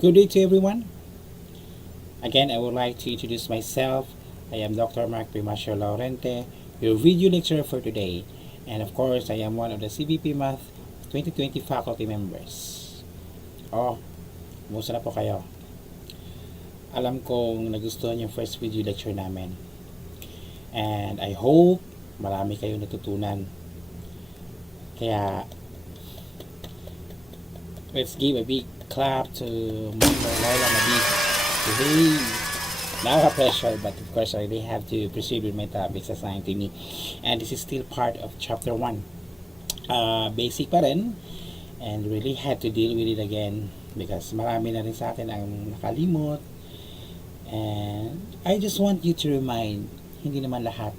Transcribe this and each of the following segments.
Good day to everyone. Again, I would like to introduce myself. I am Dr. P.Laurente, your video lecturer for today. And of course, I am one of the CBP Math 2020 faculty members. Oh, kumusta na po kayo? Alam kong nagustuhan yung first video lecture namin. And I hope marami kayong natutunan. Kaya, let's give a big clap to Lola Mabig. Hey, nakaka-pressure, but of course I really have to proceed with my topics assigned to me. And this is still part of chapter 1. Basic pa rin, and really had to deal with it again because marami na rin sa atin ang nakalimot. And I just want you to remind, hindi naman lahat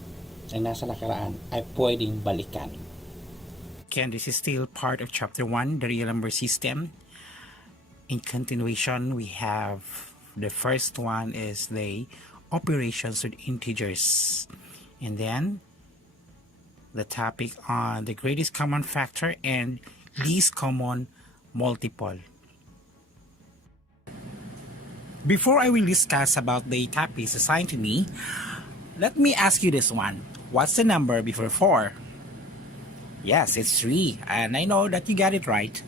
ng nasa nakaraan ay pwedeng balikan. Again, this is still part of chapter 1, the real number system. In continuation, we have the first one is the operations with integers. And then the topic on the greatest common factor and least common multiple. Before I will discuss about the topics assigned to me, let me ask you this one. What's the number before 4? Yes, it's 3, and I know that you got it right.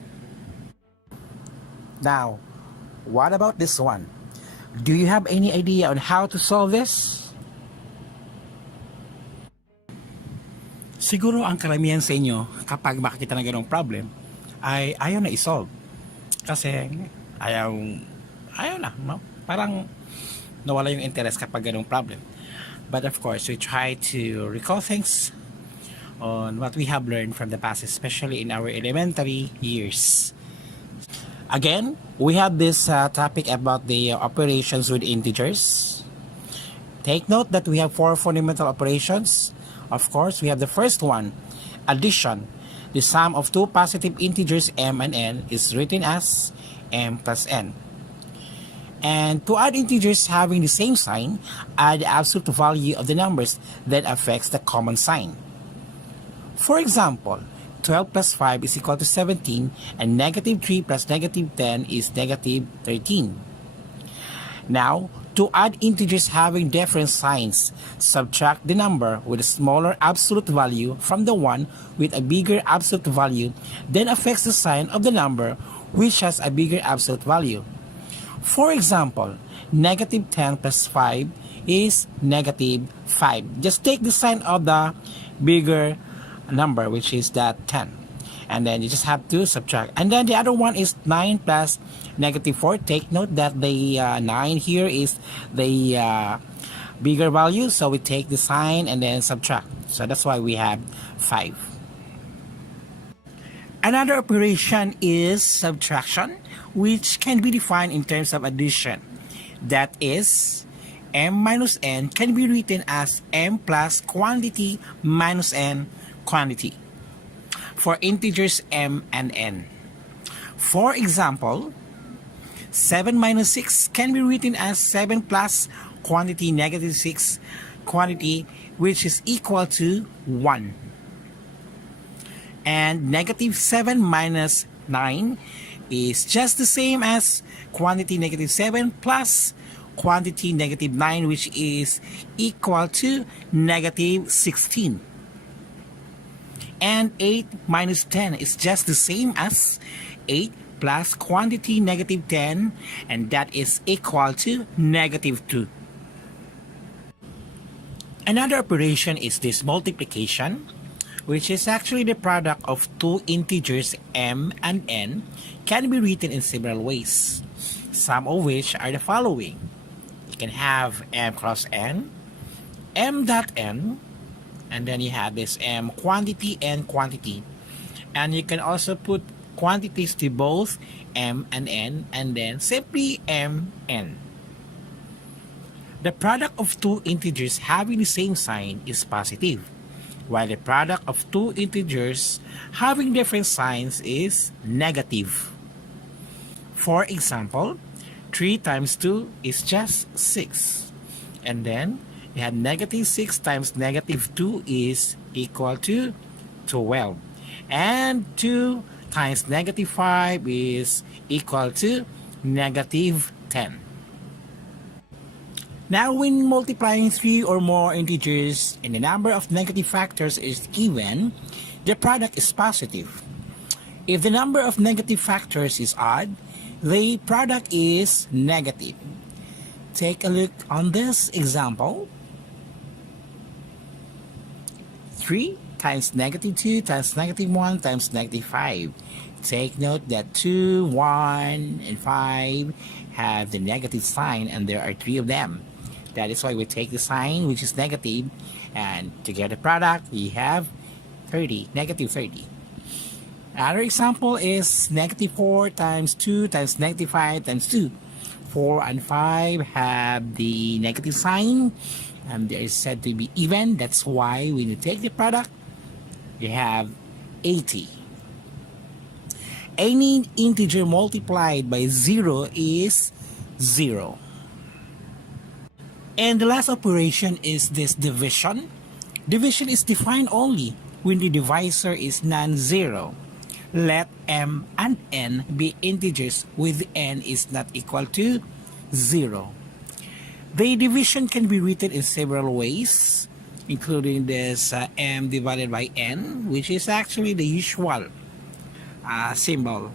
Now, what about this one? Do you have any idea on how to solve this? Siguro ang karamihan sa inyo, kapag makakita ng ganong problem, ay ayaw na isolve. Kasi ayaw na, no? Parang nawala yung interest kapag ganong problem. But of course, we try to recall things on what we have learned from the past, especially in our elementary years. Again, we have this topic about the operations with integers. Take note that we have 4 fundamental operations. Of course, we have the first one, addition. The sum of 2 positive integers m and n is written as m plus n. And to add integers having the same sign, add the absolute value of the numbers that affects the common sign. For example, 12 plus 5 is equal to 17, and negative 3 plus negative 10 is negative 13. Now, to add integers having different signs, subtract the number with a smaller absolute value from the one with a bigger absolute value, then affects the sign of the number which has a bigger absolute value. For example, negative 10 plus 5 is negative 5. Just take the sign of the bigger number, which is that 10. And then you just have to subtract. And then the other one is 9 plus negative 4. Take note that the 9 here is the bigger value. So we take the sign and then subtract. So that's why we have 5. Another operation is subtraction, which can be defined in terms of addition. That is, m minus n can be written as m plus quantity minus n quantity for integers m and n. For example, 7 minus 6 can be written as 7 plus quantity negative 6 quantity, which is equal to 1. And negative 7 minus 9 is just the same as quantity negative 7 plus quantity negative 9, which is equal to negative 16. And 8 minus 10 is just the same as 8 plus quantity negative 10, and that is equal to negative 2. Another operation is this multiplication, which is actually the product of 2 integers m and n, can be written in several ways, some of which are the following. You can have m cross n, m dot n, and then you have this m quantity and quantity. And you can also put quantities to both m and n, and then simply m n. The product of 2 integers having the same sign is positive, while the product of 2 integers having different signs is negative. For example, 3 times 2 is just 6. And then you have negative 6 times negative 2 is equal to 12. And 2 times negative 5 is equal to negative 10. Now, when multiplying 3 or more integers and the number of negative factors is even, the product is positive. If the number of negative factors is odd, the product is negative. Take a look on this example. 3 times negative 2 times negative 1 times negative 5. Take note that 2, 1, and 5 have the negative sign, and there are 3 of them. That is why we take the sign which is negative, and to get the product we have 30, negative 30. Another example is negative 4 times 2 times negative 5 times 2. 4 and 5 have the negative sign, and they are said to be even. That's why when you take the product, you have 80. Any integer multiplied by 0 is 0. And the last operation is this division. Division is defined only when the divisor is non-zero. Let m and n be integers with n is not equal to 0. The division can be written in several ways, including this m divided by n, which is actually the usual symbol.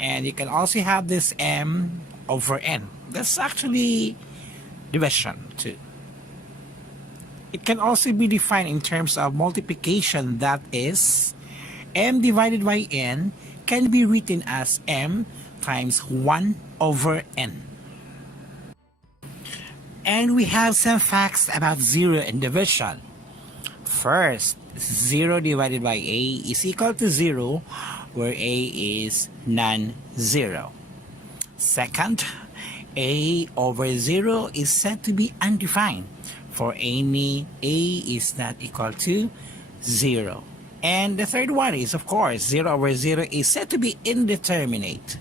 And you can also have this m over n. That's actually division too. It can also be defined in terms of multiplication, that is, m divided by n can be written as m times 1 over n. And we have some facts about 0 and division. First, 0 divided by a is equal to 0, where a is non-zero. Second, a over 0 is said to be undefined, for any a is not equal to 0. And the third one is, of course, 0 over 0 is said to be indeterminate.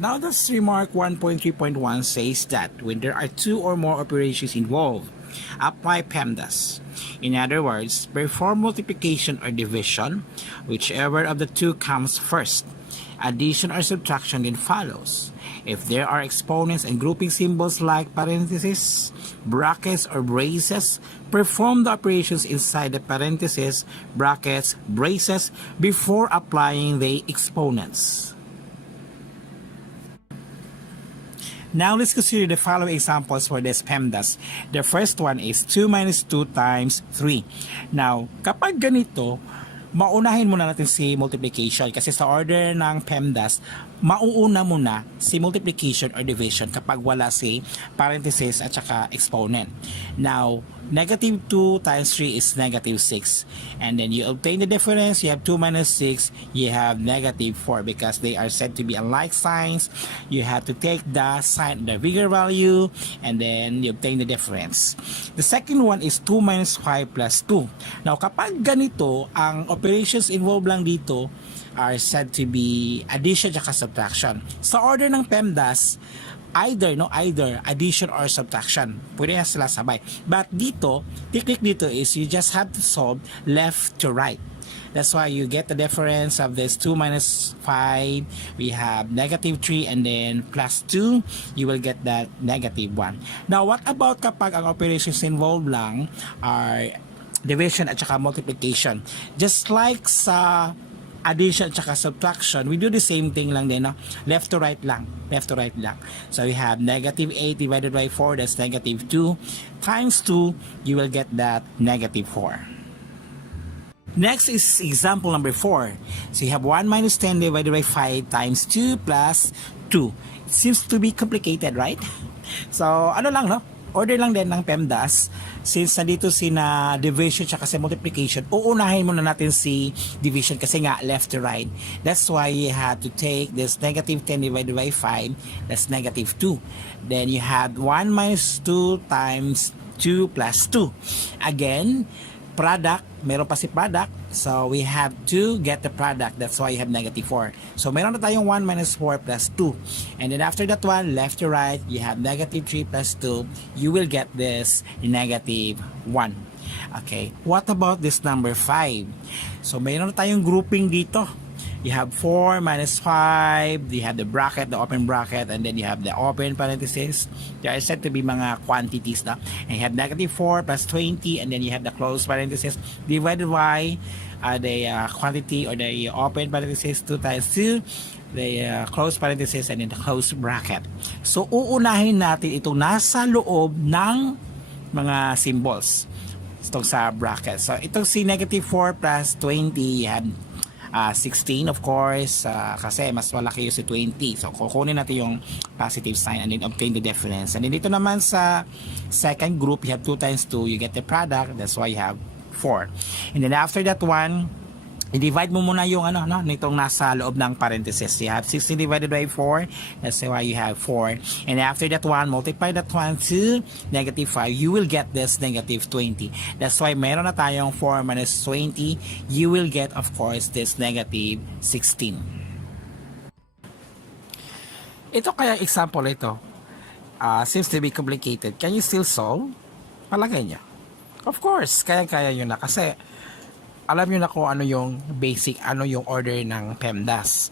Now, this remark 1.3.1 says that when there are 2 or more operations involved, apply PEMDAS. In other words, perform multiplication or division, whichever of the 2 comes first. Addition or subtraction then follows. If there are exponents and grouping symbols like parentheses, brackets, or braces, perform the operations inside the parentheses, brackets, braces before applying the exponents. Now, let's consider the following examples for this PEMDAS. The first one is 2 minus 2 times 3. Now, kapag ganito, maunahin muna natin si multiplication, kasi sa order ng PEMDAS, mauuna muna si multiplication or division kapag wala si parenthesis at saka exponent. Now, negative 2 times 3 is negative 6. And then you obtain the difference. You have 2 minus 6. You have negative 4 because they are said to be unlike signs. You have to take the sign, the bigger value, and then you obtain the difference. The second one is 2 minus 5 plus 2. Now, kapag ganito, ang operations involved lang dito are said to be addition at subtraction. Sa order ng PEMDAS, either addition or subtraction. Pwede na sila sabay. But dito, technique dito is you just have to solve left to right. That's why you get the difference of this 2 minus 5. We have negative 3 and then plus 2. You will get that negative 1. Now, what about kapag ang operations involved lang are division at saka multiplication? Just like sa addition at saka subtraction, we do the same thing lang din, no? Left to right lang. So we have negative 8 divided by 4, that's negative 2. Times 2, you will get that negative 4. Next is example number 4. So you have 1 minus 10 divided by 5 times 2 plus 2. It seems to be complicated, right? So, ano lang, no? Order lang din ng PEMDAS. Since nandito si na division tsaka si multiplication, uunahin muna natin si division kasi nga left to right. That's why you have to take this negative 10 divided by 5, that's negative 2. Then you have 1 minus 2 times 2 plus 2. Again, product, meron pa si product, so we have to get the product. That's why you have negative 4. So meron na tayong 1 minus 4 plus 2. And then after that one, left to right, you have negative 3 plus 2. You will get this negative 1. Okay, what about this number 5? So meron na tayong grouping dito. You have 4 minus 5, you have the bracket, the open bracket, and then you have the open parenthesis. They are said to be mga quantities na. And you have negative 4 plus 20, and then you have the closed parenthesis divided by the quantity or the open parenthesis 2 times 2, the closed parenthesis, and then the closed bracket. So, uunahin natin itong nasa loob ng mga symbols. Itong sa bracket. So, itong si negative 4 plus 20, you have 16 of course, kasi mas malaki yung si 20. So, kukunin natin yung positive sign and then obtain the difference. And then dito naman sa second group, you have 2 times 2, you get the product. That's why you have 4. And then after that one, i-divide mo muna yung nitong nasa loob ng parenthesis. You have 16 divided by 4. That's why you have 4. And after that one, multiply that one to negative 5. You will get this negative 20. That's why meron na tayong 4 minus 20. You will get, of course, this negative 16. Ito kaya example ito. Seems to be complicated. Can you still solve? Palagay niya. Of course, kaya-kaya nyo na. Kasi alam nyo na kung ano yung basic, ano yung order ng PEMDAS.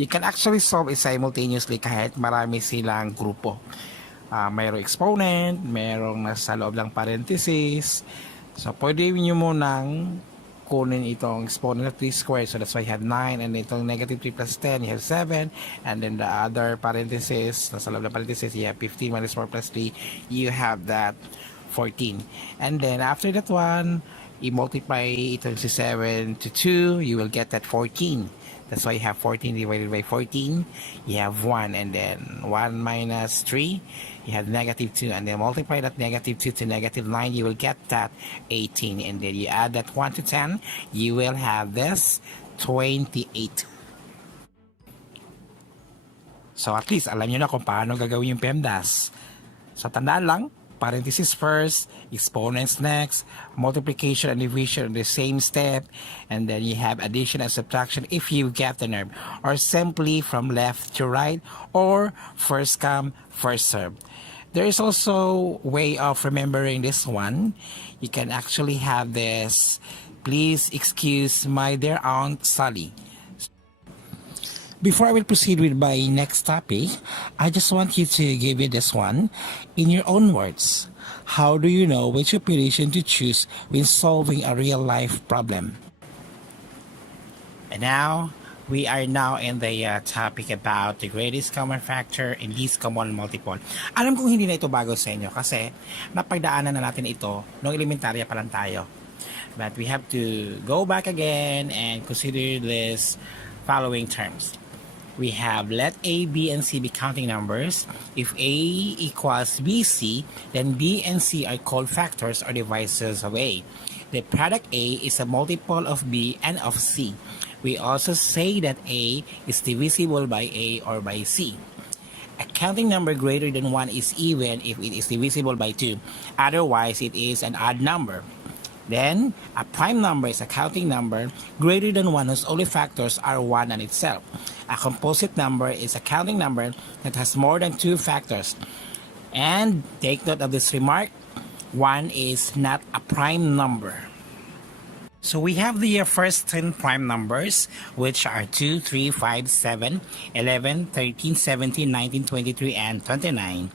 You can actually solve it simultaneously kahit marami silang grupo. Mayroong exponent, mayroong nasa loob ng parenthesis. So, pwede nyo munang kunin itong exponent of 3 squared. So, that's why you have 9. And itong negative 3 plus 10, you have 7. And then the other parenthesis, nasa loob ng parenthesis, you have 15 minus 4 plus 3. You have that 14. And then, after that one, i-multiply itong si 7 to 2, you will get that 14. That's why you have 14 divided by 14. You have 1, and then 1 minus 3, you have negative 2, and then multiply that negative 2 to negative 9, you will get that 18. And then you add that 1 to 10, you will have this 28. So at least alam nyo na kung paano gagawin yung PEMDAS. So tandaan lang, parenthesis first, exponents next, multiplication and division in the same step, and then you have addition and subtraction if you get the nerve, or simply from left to right, or first come, first serve. There is also way of remembering this one. You can actually have this, please excuse my dear Aunt Sally. Before I will proceed with my next topic, I just want you to give you this one in your own words. How do you know which operation to choose when solving a real-life problem? And now, we are now in the topic about the greatest common factor and least common multiple. Alam kong hindi na ito bago sa inyo kasi napagdaanan na natin ito nung elementarya pa lang tayo. But we have to go back again and consider this following terms. We have let A, B, and C be counting numbers. If A equals BC, then B and C are called factors or divisors of A. The product A is a multiple of B and of C. We also say that A is divisible by A or by C. A counting number greater than 1 is even if it is divisible by 2. Otherwise, it is an odd number. Then, a prime number is a counting number greater than 1 whose only factors are 1 and itself. A composite number is a counting number that has more than 2 factors. And, take note of this remark, 1 is not a prime number. So we have the first 10 prime numbers, which are 2, 3, 5, 7, 11, 13, 17, 19, 23, and 29.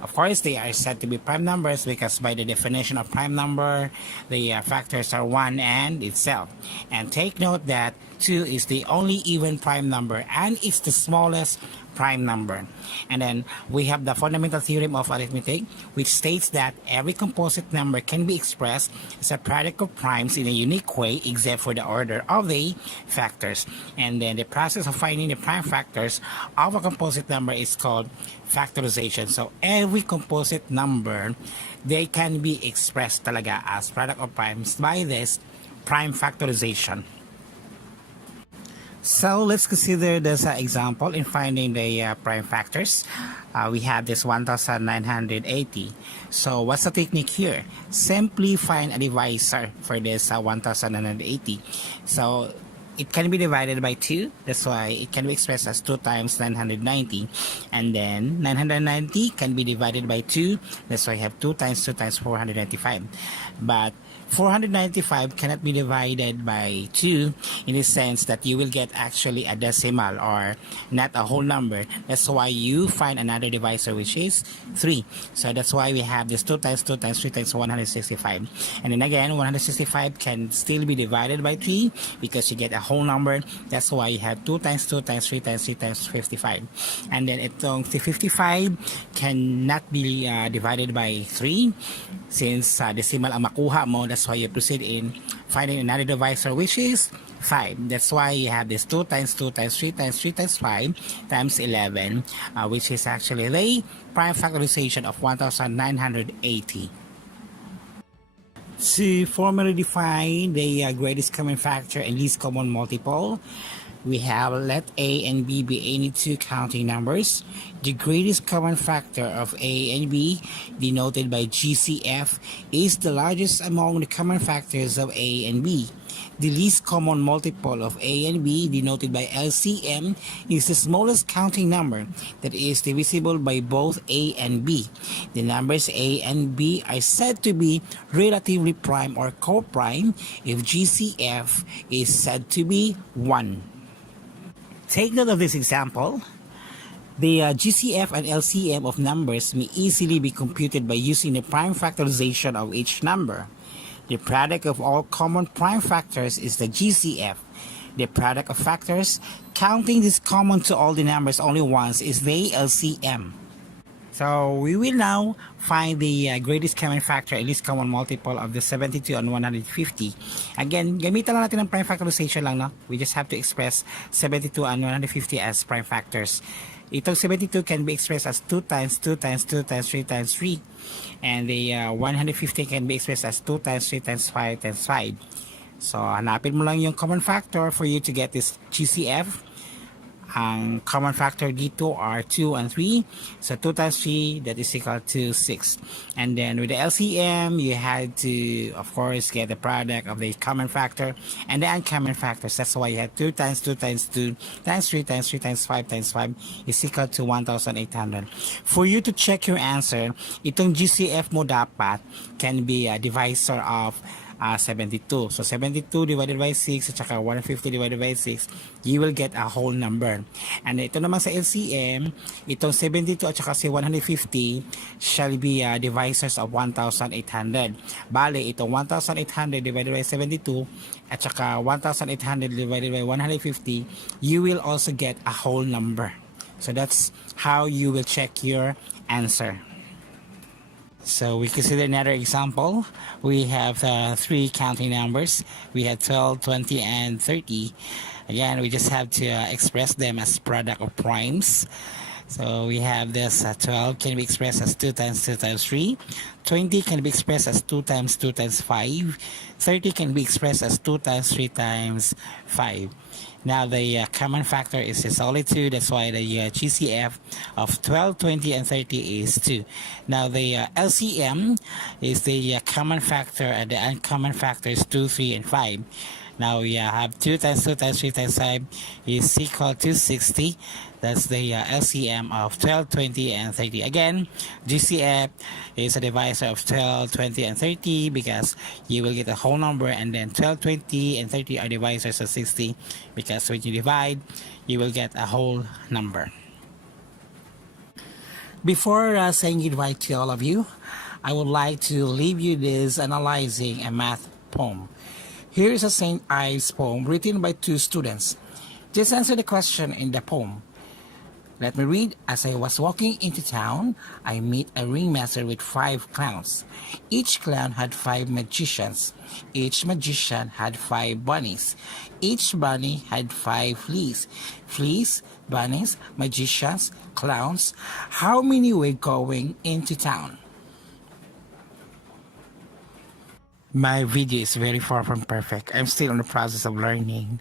Of course, they are said to be prime numbers because by the definition of prime number, the factors are 1 and itself. And take note that 2 is the only even prime number and it's the smallest prime number. And then we have the fundamental theorem of arithmetic, which states that every composite number can be expressed as a product of primes in a unique way except for the order of the factors. And then the process of finding the prime factors of a composite number is called factorization. So every composite number, they can be expressed talaga as product of primes by this prime factorization. So let's consider this example in finding the prime factors. We have this 1980. So what's the technique here? Simply find a divisor for this 1980. So it can be divided by 2. That's why it can be expressed as 2 times 990. And then 990 can be divided by 2. That's why you have 2 times 495. But 495 cannot be divided by 2 in the sense that you will get actually a decimal or not a whole number. That's why you find another divisor, which is 3. So that's why we have this 2 times 2 times 3 times 165. And then again, 165 can still be divided by 3 because you get a whole number. That's why you have 2 times 2 times 3 times 3 times 55. And then itong 55 cannot be divided by 3 since decimal ang makuha mo. That's why you proceed in finding another divisor, which is 5. That's why you have this 2 times 2 times 3 times 3 times 5 times 11, which is actually the prime factorization of 1980. To formally define the greatest common factor and least common multiple, we have let A and B be any two counting numbers. The greatest common factor of A and B, denoted by GCF, is the largest among the common factors of A and B. The least common multiple of A and B, denoted by LCM, is the smallest counting number that is divisible by both A and B. The numbers A and B are said to be relatively prime or co-prime if GCF is said to be 1. Take note of this example. The GCF and LCM of numbers may easily be computed by using the prime factorization of each number. The product of all common prime factors is the GCF. The product of factors counting this common to all the numbers only once is the LCM. So we will now find the greatest common factor and least common multiple of the 72 and 150. Again, gamitan lang natin ng prime factorization lang, no? We just have to express 72 and 150 as prime factors. Itong 72 can be expressed as 2 times 2 times 2 times 3 times 3. And the 150 can be expressed as 2 times 3 times 5 times 5. So hanapin mo lang yung common factor for you to get this GCF. Ang common factor dito are 2 and 3. So 2 times 3, that is equal to 6. And then with the LCM, you had to, of course, get the product of the common factor and the uncommon factors. That's why you have 2 times 2 times 2 times 3 times 3 times 5 times 5 is equal to 1,800. For you to check your answer, itong GCF mo dapat can be a divisor of 72. So 72 divided by 6 at saka 150 divided by 6, you will get a whole number. And ito naman sa LCM, itong 72 at saka si 150 shall be divisors of 1,800. Bale, itong 1,800 divided by 72 at saka 1,800 divided by 150, you will also get a whole number. So that's how you will check your answer. So we consider another example. We have 3 counting numbers. We have 12, 20, and 30. Again, we just have to express them as product of primes. So we have this 12 can be expressed as 2 times 2 times 3. 20 can be expressed as 2 times 2 times 5. 30 can be expressed as 2 times 3 times 5. Now the common factor is only 2. That's why the GCF of 12, 20, and 30 is 2. Now the LCM is the common factor and the uncommon factor is 2, 3, and 5. Now we have 2 times 2 times 3 times 5 is equal to 60. That's the LCM of 12, 20, and 30. Again, GCF is a divisor of 12, 20, and 30 because you will get a whole number, and then 12, 20, and 30 are divisors of 60 because when you divide, you will get a whole number. Before saying goodbye to all of you, I would like to leave you this analyzing a math poem. Here is a St. Ives poem written by 2 students. Just answer the question in the poem. Let me read. As I was walking into town, I met a ringmaster with 5 clowns. Each clown had 5 magicians. Each magician had 5 bunnies. Each bunny had 5 fleas. Fleas, bunnies, magicians, clowns. How many were going into town? My video is very far from perfect. I'm still in the process of learning.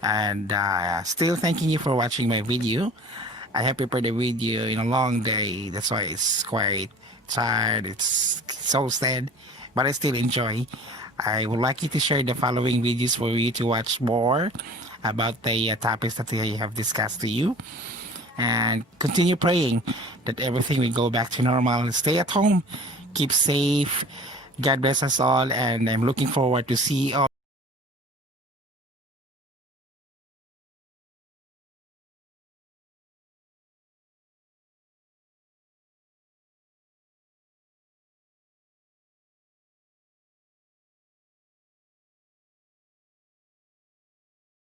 And still thanking you for watching my video. I have prepared the video in a long day. That's why it's quite tired. It's so sad. But I still enjoy. I would like you to share the following videos for you to watch more about the topics that I have discussed to you. And continue praying that everything will go back to normal. Stay at home. Keep safe. God bless us all, and I'm looking forward to see all